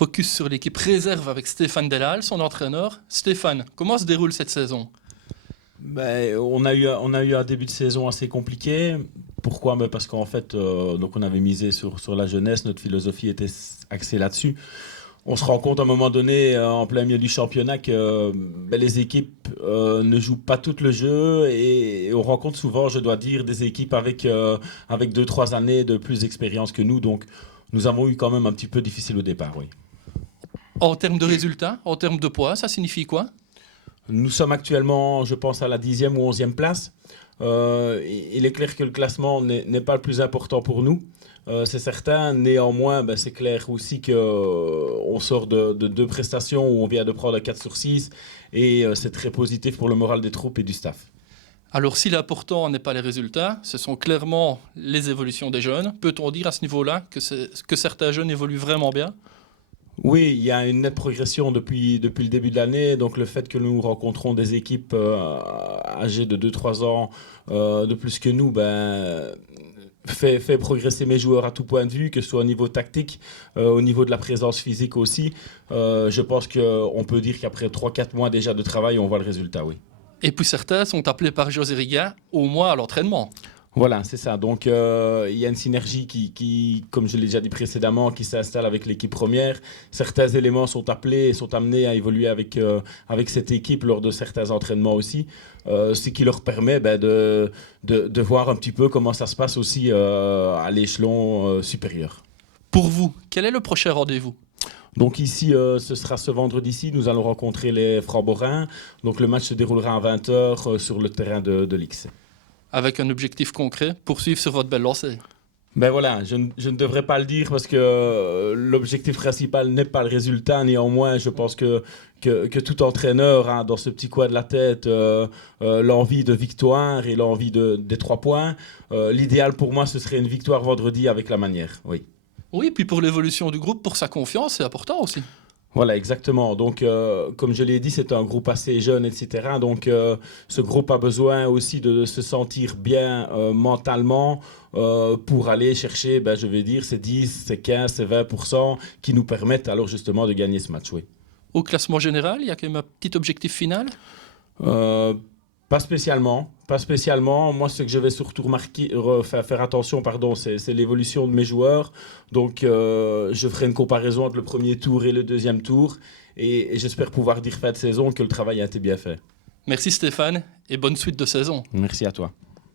Focus sur l'équipe réserve avec Stéphane Delal, son entraîneur. Stéphane, comment se déroule cette saison? On a eu un début de saison assez compliqué. Pourquoi? Parce qu'en fait, donc on avait misé sur la jeunesse, notre philosophie était axée là-dessus. On se rend compte à un moment donné, en plein milieu du championnat, que les équipes ne jouent pas tout le jeu et on rencontre souvent, je dois dire, des équipes avec 2-3 années de plus d'expérience que nous. Donc nous avons eu quand même un petit peu difficile au départ, oui. En termes de résultats, en termes de poids, ça signifie quoi? Nous sommes actuellement, je pense, à la 10e ou 11e place. Il est clair que le classement n'est pas le plus important pour nous. C'est certain. Néanmoins, c'est clair aussi qu'on sort de deux prestations où on vient de prendre 4 sur 6 et c'est très positif pour le moral des troupes et du staff. Alors si l'important n'est pas les résultats, ce sont clairement les évolutions des jeunes. Peut-on dire à ce niveau-là que certains jeunes évoluent vraiment bien? Oui, il y a une nette progression depuis le début de l'année. Donc le fait que nous rencontrons des équipes âgées de 2-3 ans de plus que nous, fait progresser mes joueurs à tout point de vue, que ce soit au niveau tactique, au niveau de la présence physique aussi. Je pense qu'on peut dire qu'après 3-4 mois déjà de travail, on voit le résultat, oui. Et puis certains sont appelés par José Riga au moins à l'entraînement. Voilà, c'est ça. Donc, il y a une synergie qui, comme je l'ai déjà dit précédemment, qui s'installe avec l'équipe première. Certains éléments sont appelés et sont amenés à évoluer avec cette équipe lors de certains entraînements aussi, ce qui leur permet de voir un petit peu comment ça se passe aussi à l'échelon supérieur. Pour vous, quel est le prochain rendez-vous? Donc ici, ce sera ce vendredi-ci, nous allons rencontrer les Francs-Borins. Donc le match se déroulera à 20h sur le terrain de l'X. Avec un objectif concret, poursuivre sur votre belle lancée. Voilà, je ne devrais pas le dire parce que l'objectif principal n'est pas le résultat. Néanmoins, je pense que tout entraîneur a dans ce petit coin de la tête l'envie de victoire et l'envie des 3 points. L'idéal pour moi, ce serait une victoire vendredi avec la manière, oui. Oui, puis pour l'évolution du groupe, pour sa confiance, c'est important aussi. Voilà, exactement. Donc, comme je l'ai dit, c'est un groupe assez jeune, etc. Donc, ce groupe a besoin aussi de se sentir bien mentalement pour aller chercher, je vais dire, ces 10, ces 15, ces 20% qui nous permettent alors justement de gagner ce match, oui. Au classement général, il y a quand même un petit objectif final? Pas spécialement, pas spécialement. Moi, ce que je vais surtout faire attention, c'est l'évolution de mes joueurs. Donc, je ferai une comparaison entre le premier tour et le deuxième tour. Et j'espère pouvoir dire fin de saison que le travail a été bien fait. Merci Stéphane et bonne suite de saison. Merci à toi.